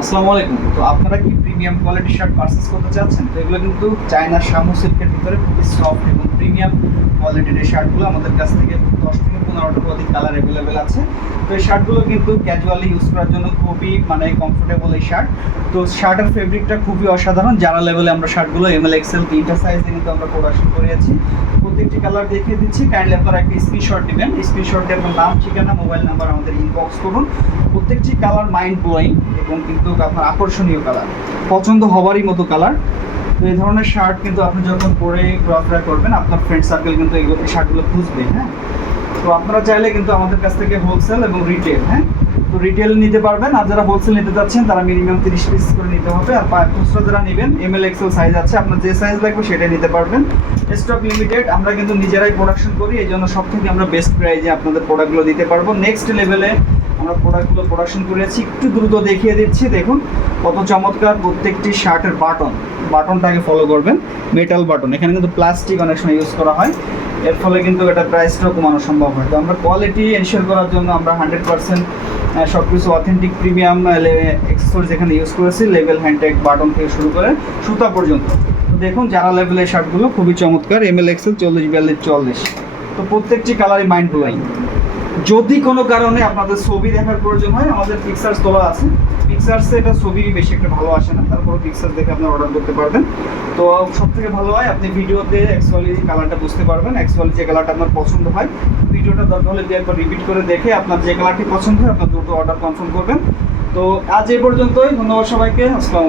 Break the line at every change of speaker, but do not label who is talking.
আসসালামু আলাইকুম। তো আপনারা কি প্রিমিয়াম কোয়ালিটি শার্ট পারচেস করতে চাচ্ছেন? তো এগুলো কিন্তু চায়নার শামু সিল্কের ভিতরে খুবই সফট এবং প্রিমিয়াম কোয়ালিটির এই শার্টগুলো আমাদের কাছ থেকে দশ থেকে পনেরো অধিক কালার অ্যাভেলেবেল আছে। তো এই শার্টগুলো কিন্তু ক্যাজুয়ালি ইউজ করার জন্য খুবই মানে কমফোর্টেবল এই শার্ট তো শার্টের ফেব্রিকটা খুবই অসাধারণ। যারা লেভেলে আমরা শার্টগুলো এম এল এক্সেল তিনটা সাইজে কিন্তু আমরা প্রোডাকশন করেছি প্রত্যেকটি কালার দেখিয়ে দিচ্ছি। কাইন্ডলি আপনারা একটা স্ক্রিনশট দিবেন স্ক্রিনশট আপনার নাম, ঠিকানা মোবাইল নাম্বার আমাদের ইনবক্স করুন। প্রত্যেকটি কালার মাইন্ড ব্লোয়িং এবং কিন্তু আপনার আকর্ষণীয় কালার পছন্দ হওয়ারই মতো কালার তো এই ধরনের শার্ট কিন্তু আপনি যখন পরে ঘোরাফেরা করবেন, আপনার ফ্রেন্ড সার্কেল কিন্তু এই শার্টগুলো খুঁজবে হ্যাঁ? তো আপনারা চাইলে কিন্তু আমাদের কাছ থেকে হোলসেল এবং রিটেল হ্যাঁ? তো রিটেল নিতে পারবেন, আর যারা হোলসেল নিতে চাচ্ছেন তারা মিনিমাম তিরিশ পিস করে নিতে হবে, আর খুচরা যারা নেবেন এম এল এক্সেল সাইজ আছে, আপনার যে সাইজ লাগবে সেটাই নিতে পারবেন। স্টক লিমিটেড আমরা কিন্তু নিজেরাই প্রোডাকশন করি, এই জন্য সব থেকে আমরা বেস্ট প্রাইজে আপনাদের প্রোডাক্টগুলো দিতে পারব। নেক্সট লেভেলে আমরা প্রোডাক্টগুলো প্রোডাকশন করেছি একটু দ্রুত দেখিয়ে দিচ্ছি, দেখুন, কত চমৎকার প্রত্যেকটি শার্টের বাটন বাটনটাকে ফলো করবেন মেটাল বাটন এখানে কিন্তু প্লাস্টিক অনেক সময় ইউজ করা হয়। এর ফলে কিন্তু এটা প্রাইসটাও কমানো সম্ভব হয় তো আমরা কোয়ালিটি এনশিওর করার জন্য আমরা হান্ড্রেড পার্সেন্ট সব কিছু অথেন্টিক প্রিমিয়াম এক্সেসরিজ এখানে ইউজ করেছি লেভেল হ্যান্ডটেক বাটন থেকে শুরু করে সুতা পর্যন্ত। দেখুন, যারা লেভেলের শার্টগুলো খুবই চমৎকার এম এল এক্সেল চল্লিশ, বিয়াল্লিশ চল্লিশ তো প্রত্যেকটি কালারই মাইন্ড ব্লোয়িং যদি কোনো কারণে আপনাদের ছবি দেখার প্রয়োজন হয়, আমাদের পিকচার্স তোলা আছে। পিকচার্সে এটা ছবি বেশি একটা ভালো আসে না। তারপরে পিকচার্স দেখে আপনি অর্ডার করতে পারবেন। তো সব থেকে ভালো হয়, আপনি ভিডিওতে অ্যাকচুয়ালি কালারটা বুঝতে পারবেন। অ্যাকচুয়ালি যে কালারটা আপনার পছন্দ হয়, ভিডিওটা দরকার হলে দিয়ে একবার রিপিট করে দেখে আপনার যে কালারটি পছন্দ হয়, আপনার দ্রুত অর্ডার কনফার্ম করবেন। তো আজ এই পর্যন্তই, ধন্যবাদ সবাইকে, আসসালামু